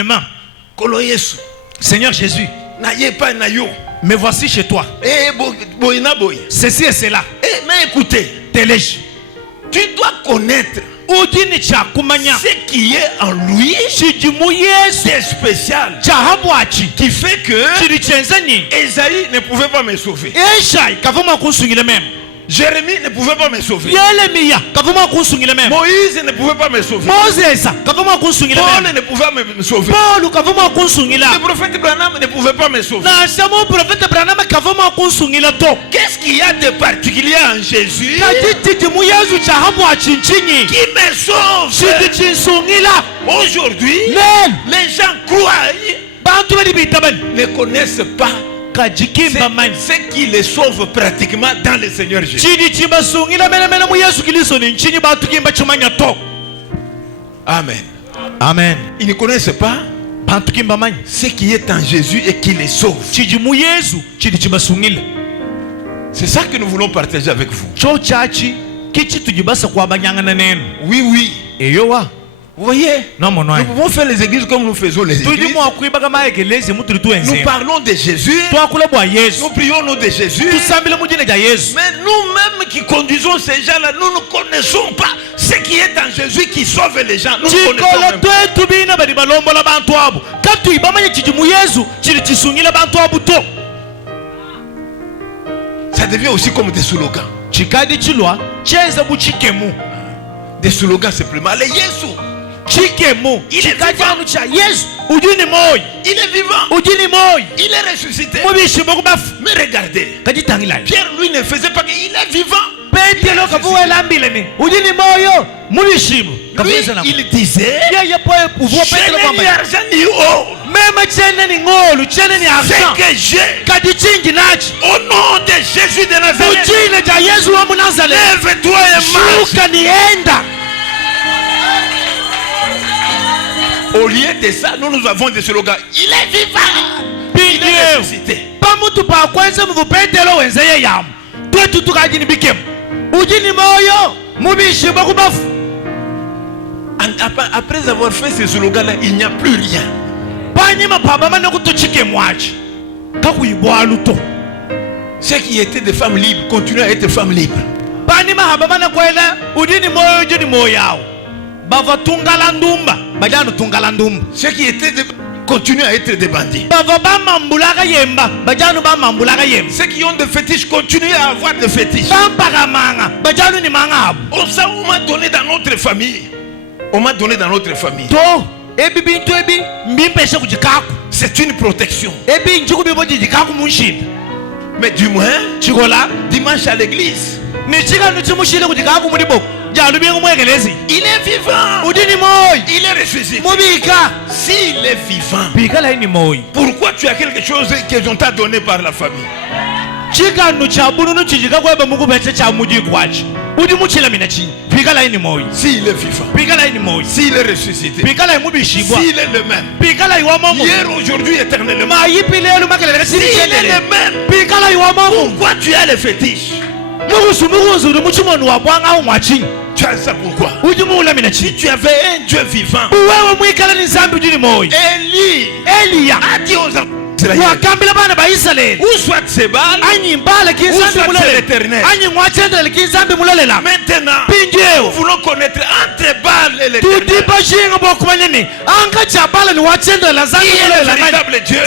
événement. Seigneur Jésus, me voici chez toi. Ceci et cela. Mais écoutez, tu dois connaître ce qui est en lui, c'est spécial, qui fait que Esaïe ne pouvait pas me sauver. Jérémie ne pouvait pas me sauver. Moïse ne pouvait pas me sauver. Paul ne pouvait pas me sauver. Le prophète Branham ne pouvait pas me sauver. Qu'est-ce qu'il y a de particulier en Jésus qui me sauve? Aujourd'hui, les gens croient, ne connaissent pas ce qui les sauve pratiquement dans le Seigneur Jésus. Amen. Amen. Ils ne connaissent pas ce qui est en Jésus et qui les sauve. C'est ça que nous voulons partager avec vous. Oui, oui. Vous voyez, nous pouvons faire les églises comme nous faisons les églises. Nous parlons de Jésus, nous prions au nom de Jésus. Mais nous-mêmes qui conduisons ces gens-là, nous ne connaissons pas ce qui est en Jésus qui sauve les gens. Nous ne connaissons pas. Ça devient aussi comme des slogans. Des slogans simplement. Les Yesu. Il est vivant. Il est vivant. Il est ressuscité. Mais regardez, Pierre lui ne faisait pas qu'il est vivant. Lui, il disait, je n'ai ni argent ni or. C'est que j'ai au nom de Jésus de Nazareth. Lève-toi et marche. Au lieu de ça, nous avons des slogans. Il est vivant. Il est ressuscité. Après avoir fait ces slogans-là, il n'y a plus rien. Ceux qui étaient des femmes libres continuent à être femmes libres. Ceux qui étaient continuent à être des bandits. Ceux qui ont des fétiches continuent à avoir des fétiches. On m'a donné dans notre famille. C'est une protection. Mais du moins, dimanche à l'église, il est vivant. Il est ressuscité. S'il est vivant, pourquoi tu as quelque chose qu'on t'a donné par la famille? S'il est vivant, s'il est ressuscité, s'il est le même, hier, aujourd'hui, éternellement, s'il est le même, pourquoi tu as les fétiches? Tu as ça pourquoi? Si tu avais un Dieu vivant, Élie a dit aux enfants, ou soit c'est Baal, ou soit c'est l'Éternel. Maintenant, nous voulons connaître entre Baal et l'Éternel qui est le véritable Dieu.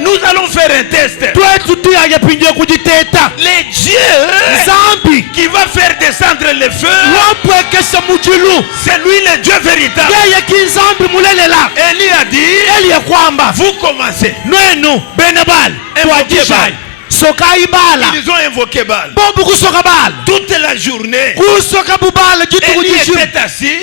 Nous allons faire un test. Les dieux qui va faire descendre le feu, c'est lui le Dieu véritable. Élie a dit, vous commencez. Ils ont invoqué Baal toute la journée. Élie était assis.